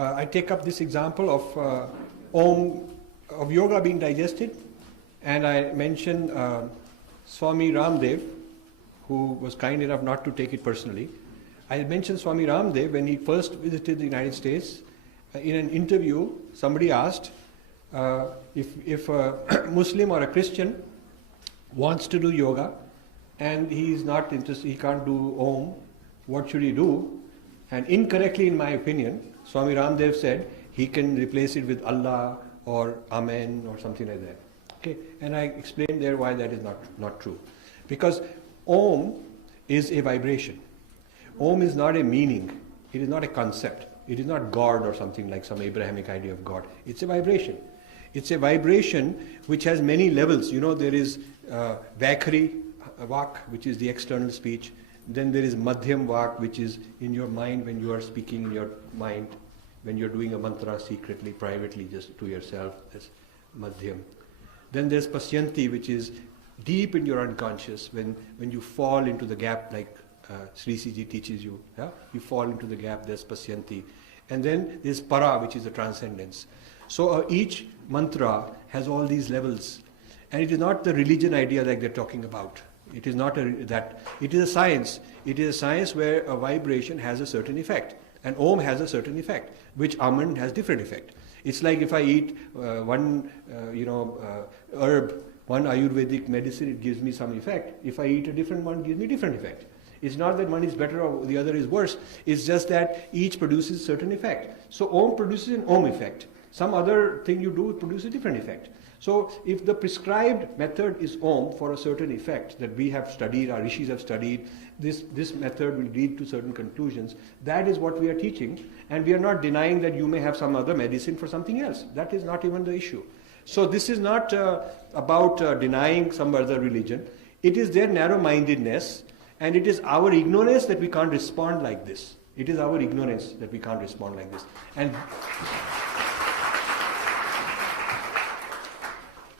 I take up this example of Om, of yoga being digested, and I mention Swami Ramdev, who was kind enough not to take it personally. I mentioned Swami Ramdev when he first visited the United States. In an interview, somebody asked if a Muslim or a Christian wants to do yoga and he is not interested, he can't do Om, what should he do? And incorrectly, in my opinion, Swami Ramdev said he can replace it with Allah or Amen or something like that. Okay, and I explained there why that is not true. Because Om is a vibration. Om is not a meaning. It is not a concept. It is not God or something like some Abrahamic idea of God. It's a vibration. It's a vibration which has many levels. You know, there is Vaikhari Vak, which is the external speech. Then there is Madhyam Vak, which is in your mind when you are speaking in your mind, when you're doing a mantra secretly, privately, just to yourself. That's Madhyam. Then there's Pasyanti, which is deep in your unconscious, when you fall into the gap, like Sri Siji teaches you. Yeah? You fall into the gap, there's Pasyanti. And then there's Para, which is the transcendence. So each mantra has all these levels. And it is not the religion idea like they're talking about. It is not that. It is a science. It is a science where a vibration has a certain effect. And Om has a certain effect, which almond has different effect. It's like if I eat one herb, one Ayurvedic medicine, it gives me some effect. If I eat a different one, it gives me different effect. It's not that one is better or the other is worse. It's just that each produces a certain effect. So Om produces an Om effect. Some other thing you do produces a different effect. So if the prescribed method is Om for a certain effect that we have studied, our rishis have studied, this method will lead to certain conclusions. That is what we are teaching. And we are not denying that you may have some other medicine for something else. That is not even the issue. So this is not about denying some other religion. It is their narrow-mindedness, and it is our ignorance that we can't respond like this. It is our ignorance that we can't respond like this.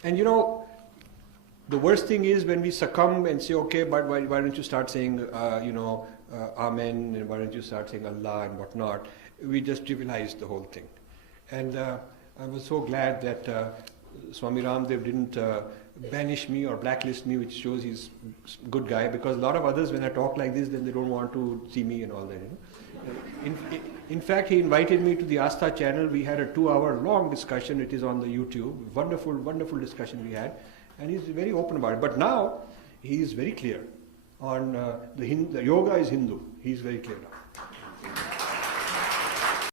And you know, the worst thing is when we succumb and say, okay, but why don't you start saying, Amen, and why don't you start saying Allah and whatnot. We just trivialize the whole thing. And I was so glad that Swami Ramdev didn't banish me or blacklist me, which shows he's a good guy, because a lot of others, when I talk like this, then they don't want to see me and all that. You know? In fact, he invited me to the Astha channel. We had a 2-hour long discussion. It is on the YouTube. Wonderful, wonderful discussion we had. And he's very open about it. But now, he is very clear on the yoga is Hindu. He's very clear now.